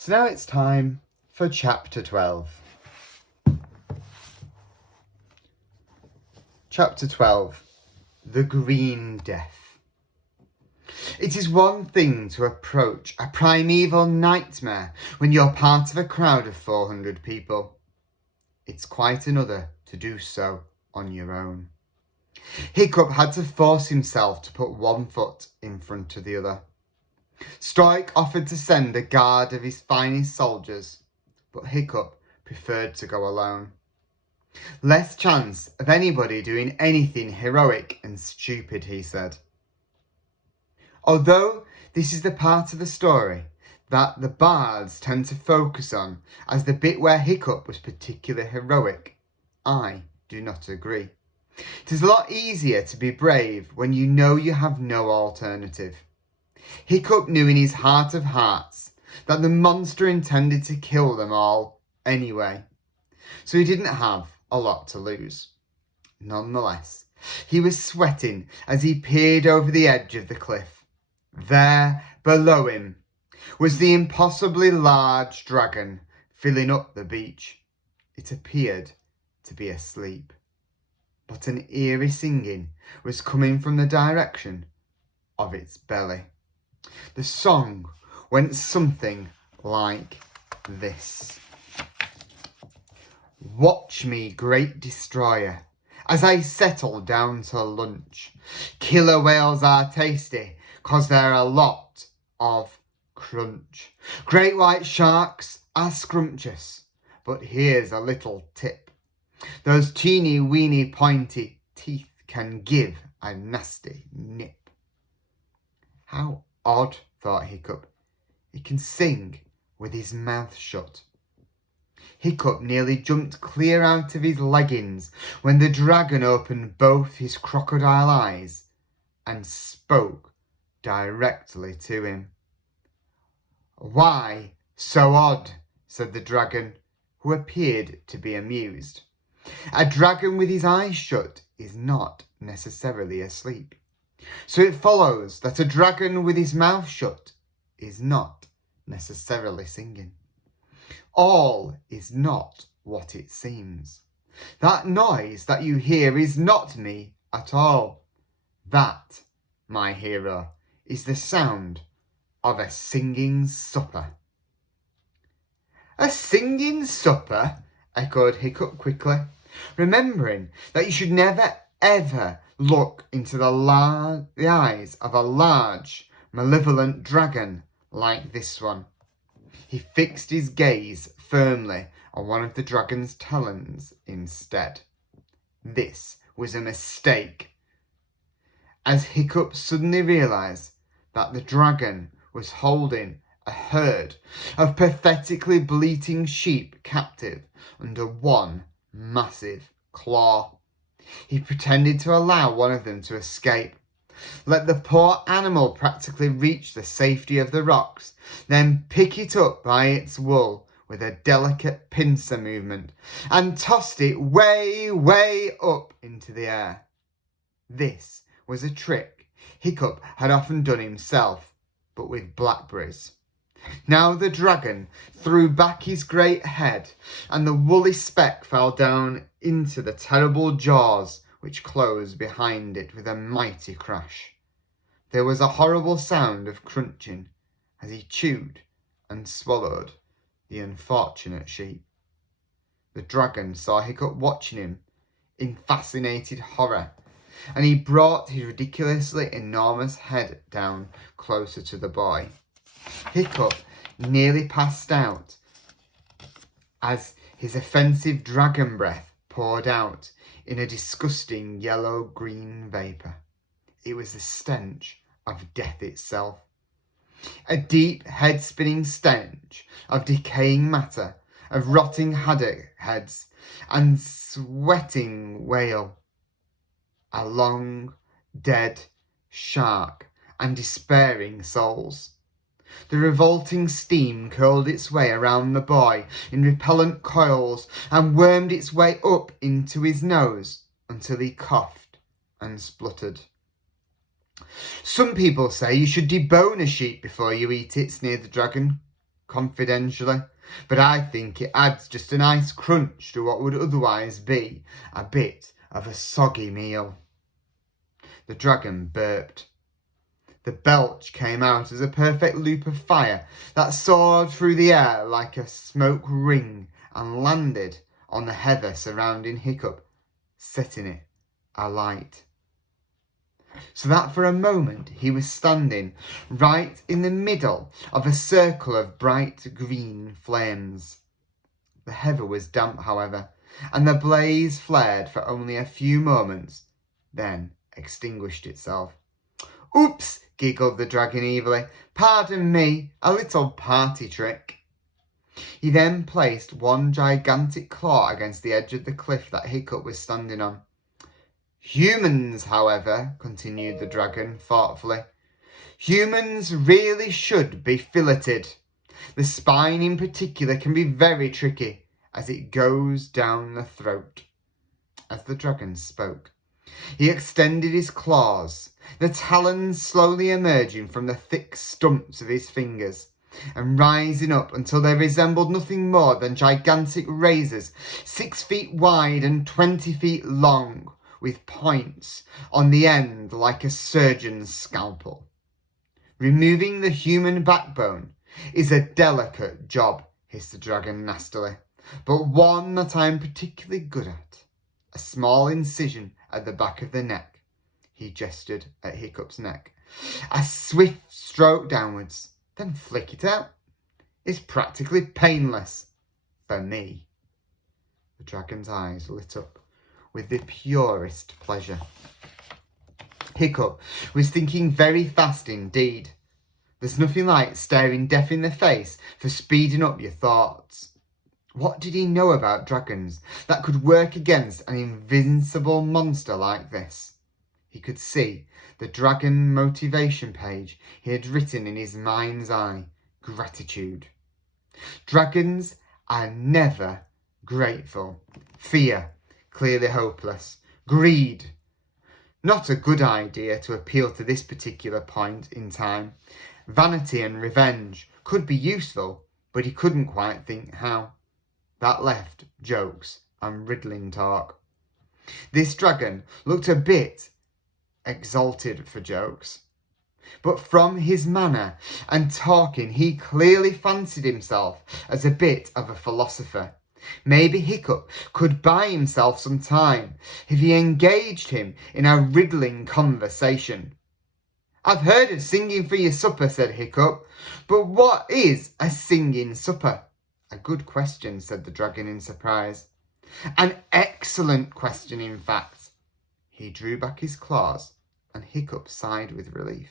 So now it's time for chapter 12. Chapter 12, The Green Death. It is one thing to approach a primeval nightmare when you're part of a crowd of 400 people. It's quite another to do so on your own. Hiccup had to force himself to put one foot in front of the other. Stoic offered to send a guard of his finest soldiers, but Hiccup preferred to go alone. Less chance of anybody doing anything heroic and stupid, he said. Although this is the part of the story that the bards tend to focus on as the bit where Hiccup was particularly heroic, I do not agree. It is a lot easier to be brave when you know you have no alternative. Hiccup knew in his heart of hearts that the monster intended to kill them all anyway, so he didn't have a lot to lose. Nonetheless, he was sweating as he peered over the edge of the cliff. There, below him, was the impossibly large dragon filling up the beach. It appeared to be asleep, but an eerie singing was coming from the direction of its belly. The song went something like this. Watch me, great destroyer, as I settle down to lunch. Killer whales are tasty, 'cause they're a lot of crunch. Great white sharks are scrumptious, but here's a little tip. Those teeny weeny pointy teeth can give a nasty nip. How odd, thought Hiccup. He can sing with his mouth shut. Hiccup nearly jumped clear out of his leggings when the dragon opened both his crocodile eyes and spoke directly to him. Why so odd? Said the dragon, who appeared to be amused. A dragon with his eyes shut is not necessarily asleep. So it follows that a dragon with his mouth shut is not necessarily singing. All is not what it seems. That noise that you hear is not me at all. That, my hero, is the sound of a singing supper. A singing supper? Echoed Hiccup quickly, remembering that you should never ever look into the eyes of a large, malevolent dragon like this one. He fixed his gaze firmly on one of the dragon's talons instead. This was a mistake, as Hiccup suddenly realised that the dragon was holding a herd of pathetically bleating sheep captive under one massive claw. He pretended to allow one of them to escape, let the poor animal practically reach the safety of the rocks, then pick it up by its wool with a delicate pincer movement and tossed it way, way up into the air. This was a trick Hiccup had often done himself, but with blackberries. Now the dragon threw back his great head, and the woolly speck fell down into the terrible jaws which closed behind it with a mighty crash. There was a horrible sound of crunching as he chewed and swallowed the unfortunate sheep. The dragon saw Hiccup watching him in fascinated horror, and he brought his ridiculously enormous head down closer to the boy. Hiccup nearly passed out as his offensive dragon breath poured out in a disgusting yellow-green vapour. It was the stench of death itself. A deep head-spinning stench of decaying matter, of rotting haddock heads and sweating whale. A long, dead shark and despairing souls. The revolting steam curled its way around the boy in repellent coils and wormed its way up into his nose until he coughed and spluttered. Some people say you should debone a sheep before you eat it, sneered the dragon. confidentially, but I think it adds just a nice crunch to what would otherwise be a bit of a soggy meal. The dragon burped. The belch came out as a perfect loop of fire that soared through the air like a smoke ring and landed on the heather surrounding Hiccup, setting it alight. So that for a moment he was standing right in the middle of a circle of bright green flames. The heather was damp, however, and the blaze flared for only a few moments, then extinguished itself. "Oops," giggled the dragon evilly. "Pardon me, a little party trick." He then placed one gigantic claw against the edge of the cliff that Hiccup was standing on. "Humans, however," continued the dragon thoughtfully, "humans really should be filleted. The spine in particular can be very tricky as it goes down the throat." As the dragon spoke, he extended his claws, the talons slowly emerging from the thick stumps of his fingers and rising up until they resembled nothing more than gigantic razors, 6 feet wide and 20 feet long, with points on the end like a surgeon's scalpel. "Removing the human backbone is a delicate job," hissed the dragon nastily, "but one that I'm particularly good at. A small incision at the back of the neck," he gestured at Hiccup's neck. "A swift stroke downwards, then flick it out. It's practically painless for me." The dragon's eyes lit up with the purest pleasure. Hiccup was thinking very fast indeed. There's nothing like staring death in the face for speeding up your thoughts. What did he know about dragons that could work against an invincible monster like this? He could see the dragon motivation page he had written in his mind's eye. Gratitude. Dragons are never grateful. Fear, clearly hopeless. Greed, not a good idea to appeal to this particular point in time. Vanity and revenge could be useful, but he couldn't quite think how. That left jokes and riddling talk. This dragon looked a bit exalted for jokes, but from his manner and talking he clearly fancied himself as a bit of a philosopher. Maybe Hiccup could buy himself some time if he engaged him in a riddling conversation. "I've heard of singing for your supper," said Hiccup, "but what is a singing supper?" "A good question," said the dragon in surprise. "An excellent question, in fact." He drew back his claws and Hiccup sighed with relief.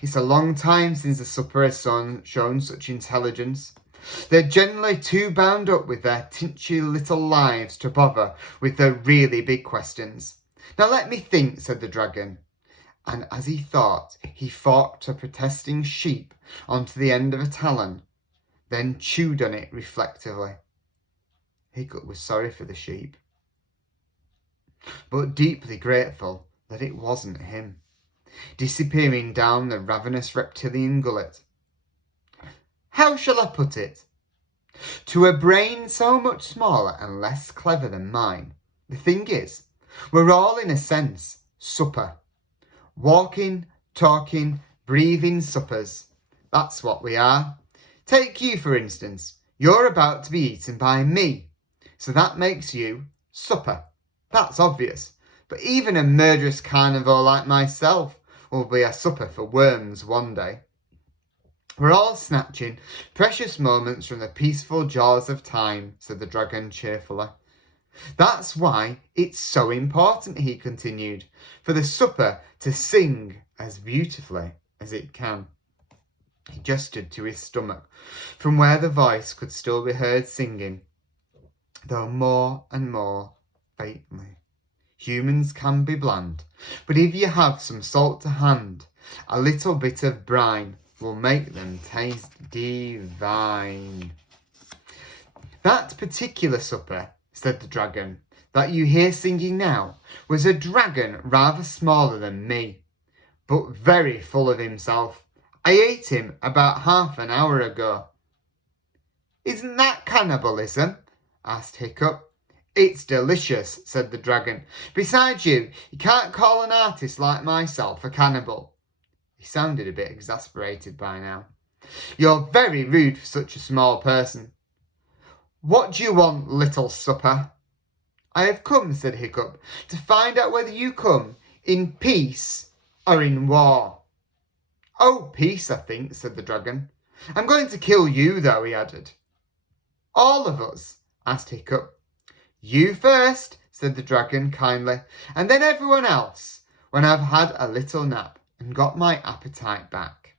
It's a long time since the supper has shown such intelligence. They're generally too bound up with their tinchy little lives to bother with the really big questions. "Now let me think," said the dragon. And as he thought, he forked a protesting sheep onto the end of a talon, then chewed on it reflectively. Hiccup was sorry for the sheep, but deeply grateful that it wasn't him, disappearing down the ravenous reptilian gullet. How shall I put it? To a brain so much smaller and less clever than mine, the thing is, we're all in a sense supper. Walking, talking, breathing suppers. That's what we are. Take you, for instance. You're about to be eaten by me, so that makes you supper. That's obvious, but even a murderous carnivore like myself will be a supper for worms one day. We're all snatching precious moments from the peaceful jaws of time, said the dragon cheerfully. That's why it's so important, he continued, for the supper to sing as beautifully as it can. He gestured to his stomach, from where the voice could still be heard singing, though more and more faintly. Humans can be bland, but if you have some salt to hand, a little bit of brine will make them taste divine. That particular supper, said the dragon, that you hear singing now, was a dragon rather smaller than me, but very full of himself. I ate him about half an hour ago. Isn't that cannibalism? Asked Hiccup. It's delicious, said the dragon. Besides you can't call an artist like myself a cannibal. He sounded a bit exasperated by now. You're very rude for such a small person. What do you want, little supper? I have come, said Hiccup, to find out whether you come in peace or in war. Oh, peace, I think, said the dragon. I'm going to kill you, though, he added. All of us? Asked Hiccup. You first, said the dragon kindly, and then everyone else, when I've had a little nap and got my appetite back.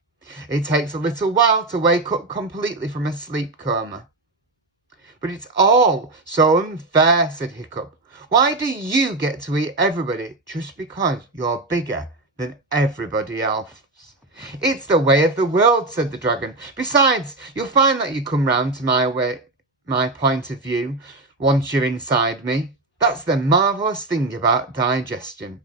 It takes a little while to wake up completely from a sleep coma. But it's all so unfair, said Hiccup. Why do you get to eat everybody just because you're bigger than everybody else? It's the way of the world, said the dragon. Besides, you'll find that you come round to my point of view once you're inside me. That's the marvellous thing about digestion.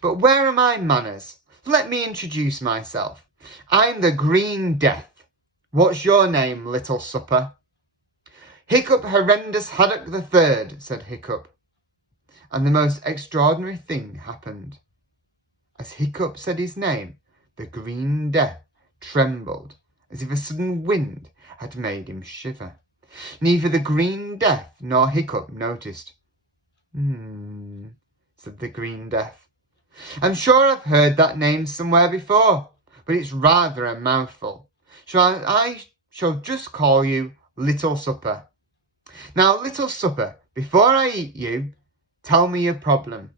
But where are my manners? Let me introduce myself. I'm the Green Death. What's your name, little supper? Hiccup Horrendous Haddock the Third, said Hiccup. And the most extraordinary thing happened. As Hiccup said his name, the Green Death trembled as if a sudden wind had made him shiver. Neither the Green Death nor Hiccup noticed. Said the Green Death. I'm sure I've heard that name somewhere before, but it's rather a mouthful. I shall just call you Little Supper. Now, Little Supper, before I eat you, tell me your problem.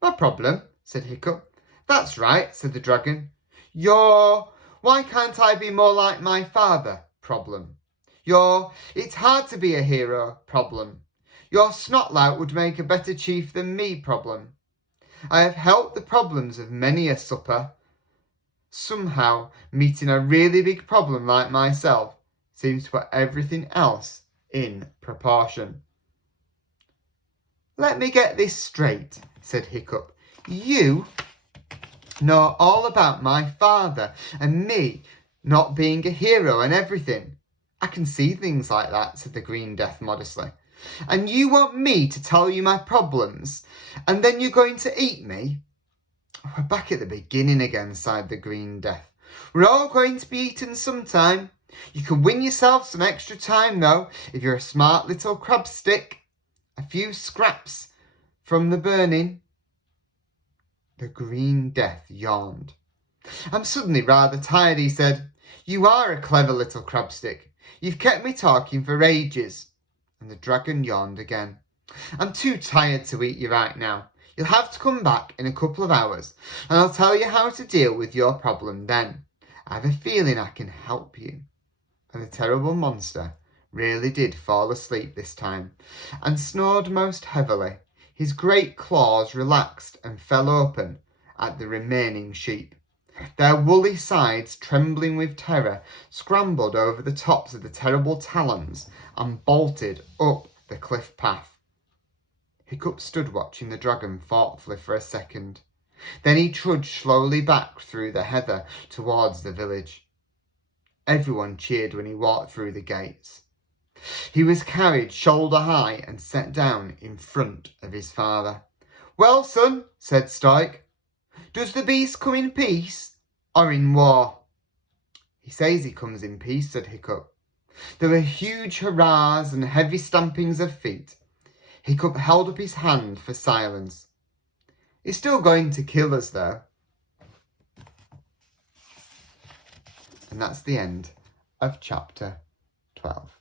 My problem? Said Hiccup. That's right, said the dragon. Your why can't I be more like my father problem. Your it's hard to be a hero problem. Your snotlout would make a better chief than me problem. I have helped the problems of many a supper. Somehow, meeting a really big problem like myself seems to put everything else in proportion. Let me get this straight, said Hiccup. You know all about my father and me not being a hero and everything. I can see things like that, said the Green Death modestly. And you want me to tell you my problems, and then you're going to eat me? We're back at the beginning again, sighed the Green Death. We're all going to be eaten sometime. You can win yourself some extra time, though, if you're a smart little crab stick. A few scraps from the burning. The Green Death yawned. I'm suddenly rather tired, he said. You are a clever little crabstick. You've kept me talking for ages. And the dragon yawned again. I'm too tired to eat you right now. You'll have to come back in a couple of hours, and I'll tell you how to deal with your problem then. I have a feeling I can help you. And the terrible monster really did fall asleep this time, and snored most heavily. His great claws relaxed and fell open at the remaining sheep. Their woolly sides, trembling with terror, scrambled over the tops of the terrible talons and bolted up the cliff path. Hiccup stood watching the dragon thoughtfully for a second. Then he trudged slowly back through the heather towards the village. Everyone cheered when he walked through the gates. He was carried shoulder high and set down in front of his father. Well, son, said Stoic, does the beast come in peace or in war? He says he comes in peace, said Hiccup. There were huge hurrahs and heavy stampings of feet. Hiccup held up his hand for silence. He's still going to kill us, though. And that's the end of chapter 12.